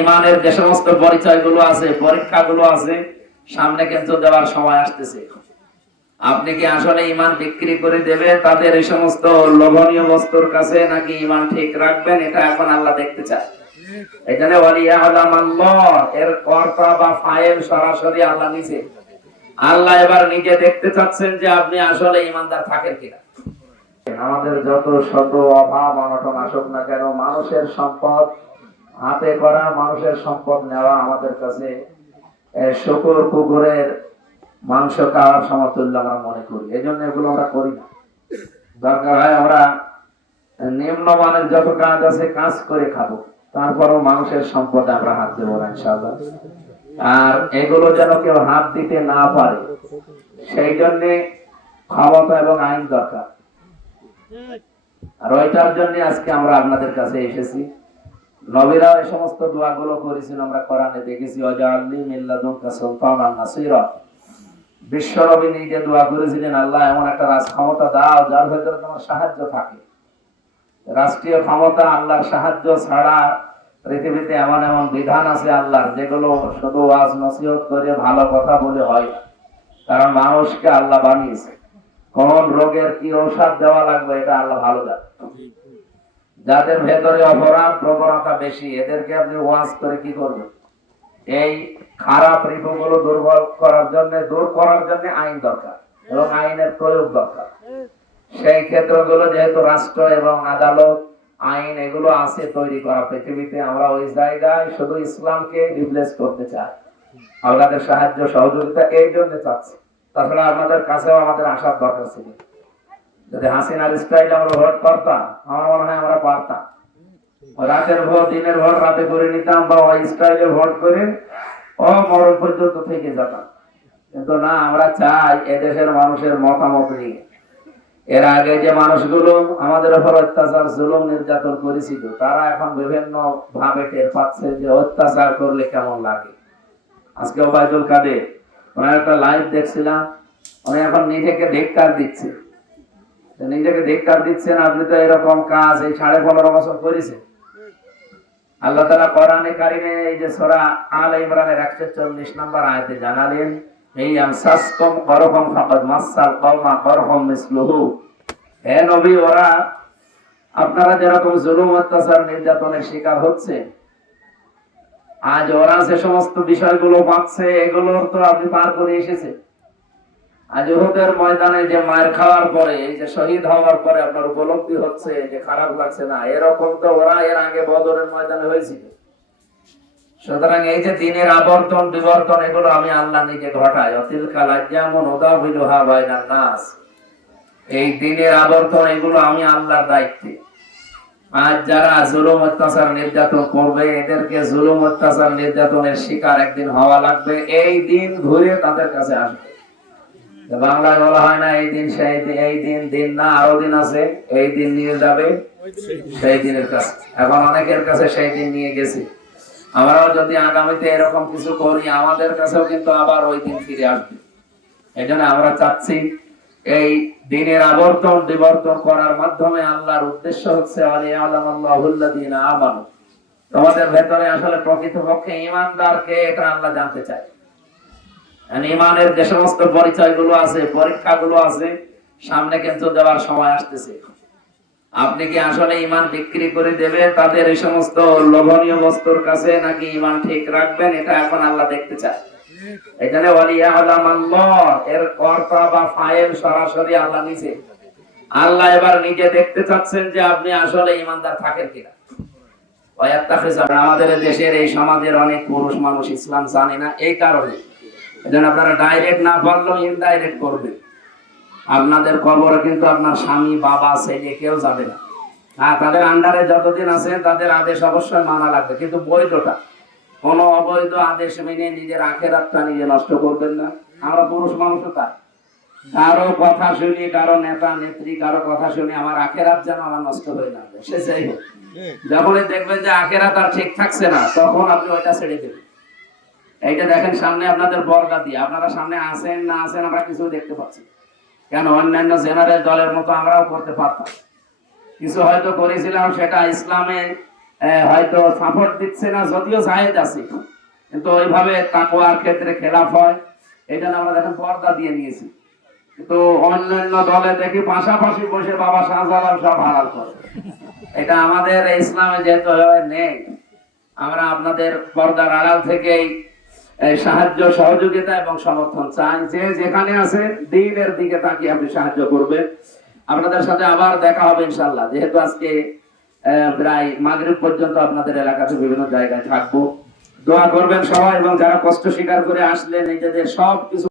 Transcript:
ইমানের যে সমস্ত পরিচয়গুলো আছে, পরীক্ষাগুলো আছে, সামনে কিন্তু দেওয়ার সময় আসতেছে। আপনি কি আসলে ইমান বিক্রি করে দেবে তাদের এই সমস্ত লোভনীয় বস্তুর কাছে, নাকি ইমান ঠিক রাখবেন? এটা এখন আল্লাহ দেখতে চায়। এখানে এর কর্তা বা ফাইল সরাসরি আল্লাহ নিজে। আল্লাহ এবার নিজে দেখতে চাচ্ছেন যে আপনি আসলে ইমানদার থাকেন কিনা। আমাদের যত শত অভাব অনটন আসুক না কেন, মানুষের সম্পদ হাতে করা, মানুষের সম্পদ নেওয়া আমাদের কাছে শুকর কুকুরের মাংস খাওয়ার সমতুল্য আমরা মনে করি। এই জন্য এগুলো আমরা করি না। দরকার হয় আমরা নিম্নমানের যত কাজ আছে কাজ করে খাবো, তারপরও মানুষের সম্পদে আমরা হাত দেবো না ইনশাআল্লাহ। আর এগুলো যেন কেউ হাত দিতে না পারে, সেই জন্য ক্ষমতা এবং আইন দরকার। আর ওইটার জন্য আজকে আমরা আপনাদের কাছে এসেছি। নবীরা এই সমস্ত দোয়াগুলো করেছেন, আমরা কোরআনে দেখেছি। ওয়াজআলনি মিন লাদুনকা সুলতানান নাসীরা। বিশ্বনবী নিজে দোয়া করেছিলেন, আল্লাহ এমন একটা রাজ ক্ষমতা দাও যার ভেতরে তোমার সাহায্য থাকে। রাষ্ট্রীয় ক্ষমতা, আল্লাহর সাহায্য ছাড়া পৃথিবীতে এমন এমন বিধান আছে আল্লাহর, যেগুলো শুধু ওয়াজ নসিহত করে ভালো কথা বলে হয় না। কারণ মানুষকে আল্লাহ বানিয়েছে, কোন রোগের কি ঔষধ দেওয়া লাগবে এটা আল্লাহ ভালো জানে। যাদের ভেতরে অপরাধ প্রবণতা বেশি, এদেরকে আপনি ওয়াজ করে কি করবেন? এই খারাপ রিপুগুলো দুর্বল করার জন্য, দূর করার জন্য আইন দরকার এবং আইনের প্রয়োগ দরকার। সেই ক্ষেত্রগুলো যেহেতু রাষ্ট্র এবং আদালত, আইন এগুলো আছে তৈরি করা পৃথিবীতে, আমরা ওই জায়গায় শুধু ইসলামকে রিপ্লেস করতে চাই। আপনাদের সাহায্য সহযোগিতা এই জন্য চাচ্ছি। তাছাড়া আপনাদের কাছেও আমাদের আসার দরকার ছিল। যদি হাসিনার স্টাইল আমরা ভোট করতাম, আমার মনে হয় আমরা পারতাম। রাতের ভোট দিনের ভোট রাতে করে নিতাম, বা ওই স্টাইলে ভোট করে মরণ পর্যন্ত থেকে যেতাম। কিন্তু না, আমরা চাই এদেশের মানুষের মতামত নিয়ে। এর আগে যে মানুষগুলো আমাদের উপর অত্যাচার জুলুম নির্যাতন করেছিল, তারা এখন বিভিন্ন ভাবে টের পাচ্ছে যে অত্যাচার করলে কেমন লাগে। আজকে ওবায়দুল কাদের, ওনার একটা লাইভ দেখছিলাম, উনি এখন নিজেকে ধিক্কার দিচ্ছে। নিজেকে ধিক্কার দিচ্ছেন, আপনি তো এরকম কাজ এই 15.5 বছর করেছেন। আল্লাহ তাআলা কোরআনে কারিমে এই যে সূরা আল ইমরানের 140 নম্বর আয়াতে জানালেন, এই আমসাসকুম করহুম ফাকাদ মাসাল কওমা করহুম মিসলুহু। হে নবী, ওরা আপনারা যেরকম জুলুম অত্যাচার নির্যাতনের শিকার হচ্ছে, আজ ওরা যে সমস্ত বিষয়গুলো পাচ্ছে, এগুলো তো আপনি পার করে এসেছেন। আজ উহুদের ময়দানে যে মার খাওয়ার পরে, এই যে শহীদ হওয়ার পরে আপনার উপলব্ধি হচ্ছে যে খারাপ লাগছে না, এরকম তো ওরা এর আগে বদরের ময়দানে হয়েছিল। সুতরাং এই যে দিনের আবর্তন বিবর্তন, এগুলো আমি আল্লাহ নিজে ঘটাই। অতিলকাল আইয়ামুন উদাবিলুহা বাইনান নাস। এই দিনের আবর্তন এগুলো আমি আল্লাহর দায়িত্বে। আজ যারা জুলুম অত্যাচার নির্যাতন করবে, এদেরকে জুলুম অত্যাচার নির্যাতনের শিকার একদিন হওয়া লাগবে। এই দিন ঘুরে তাদের কাছে আসবে। বাংলায় বলা হয় না, এই দিন সেই দিন, এই দিন দিন না, আরো দিন আছে, এই দিন নিয়ে যাবে সেই দিনের কাছে। এখন অনেকের কাছে সেই দিন নিয়ে গেছে। আমরাও যদি আগামীতে এরকম কিছু করি, আমাদের কাছেও কিন্তু আবার ওই দিন ফিরে আসবে। এই জন্য আমরা চাচ্ছি এই দিনের আবর্তন বিবর্তন করার মাধ্যমে আল্লাহর উদ্দেশ্য হচ্ছে আলিয়ালামাল্লাহুল্লাযীনা আমানু। তোমাদের ভেতরে আসলে প্রকৃতপক্ষে ঈমানদার কে, এটা আল্লাহ জানতে চায়। ইমানের যে সমস্ত পরিচয়গুলো আছে, পরীক্ষাগুলো আছে, সামনে কিন্তু দেওয়ার সময় আসতেছে। আপনি কি আসলে ইমান বিক্রি করে দেবে তাদের এই সমস্ত লোভনীয় বস্তুর কাছে, নাকি ইমান ঠিক রাখবেন? এটা এখন আল্লাহ দেখতে চায়। এখানে এর কর্তা বা ফাইল সরাসরি আল্লাহ নিজে। আল্লাহ এবার নিজে দেখতে চাচ্ছেন যে আপনি আসলে ইমানদার থাকেন কিনা। আমাদের দেশের এই সমাজের অনেক পুরুষ মানুষ ইসলাম জানে না, এই কারণে। এজন্য আপনারা ডাইরেক্ট না পারলেও ইনডাইরেক্ট করবেন। আপনাদের কবরে কিন্তু আপনার স্বামী, বাবা, ছেলে কেউ যাবে না। হ্যাঁ, তাদের আন্ডারে যতদিন আছে তাদের আদেশ অবশ্যই মানা লাগবে, কিন্তু বৈধটা। কোন অবৈধ আদেশ মেনে নিজের আখেরাতটা নিজে নষ্ট করবেন না। আমরা পুরুষ মানুষ তো তাই, কারো কথা শুনি, কারো নেতা নেত্রী কারো কথা শুনি আমার আখেরাত যেন আমার নষ্ট হয়ে না যায়, সে যাই হোক। যখনই দেখবেন যে আখেরাত আর ঠিক থাকছে না, তখন আপনি ওইটা ছেড়ে দেবেন। এইটা দেখেন সামনে আপনাদের বর্গা দিয়ে, আপনারা সামনে আসেন না আসেন আমরা কিছু দেখতে পাচ্ছি। কেন অন্যান্য জেনারেল দলের মতো আমরাও করতে পারতাম, কিছু হয়তো করেছিলাম, সেটা ইসলামে হয়তো সাপোর্ট দিচ্ছে না, যদিও জায়েজ আছে, কিন্তু ওইভাবে তাকওয়ার ক্ষেত্রে খেলাফ হয়। এটা আমরা দেখেন পর্দা দিয়ে নিয়েছি, কিন্তু অন্যান্য দলে দেখি পাশাপাশি বসে বাবা শাহজালাল সব হালাল করে। এটা আমাদের ইসলামে যেহেতু নেই, আমরা আপনাদের পর্দার আড়াল থেকেই সাহায্য সহযোগিতা এবং সমর্থন চাই। যে যেখানে আছে দ্বীনের দিকে তাকিয়ে আপনি সাহায্য করবেন। আপনাদের সাথে আবার দেখা হবে ইনশাআল্লাহ, যেহেতু আজকে প্রায় মাগরিব পর্যন্ত আপনাদের এলাকাতে বিভিন্ন জায়গায় থাকবো। দোয়া করবেন সবাই, এবং যারা কষ্ট স্বীকার করে আসলেন নিজেদের সব কিছু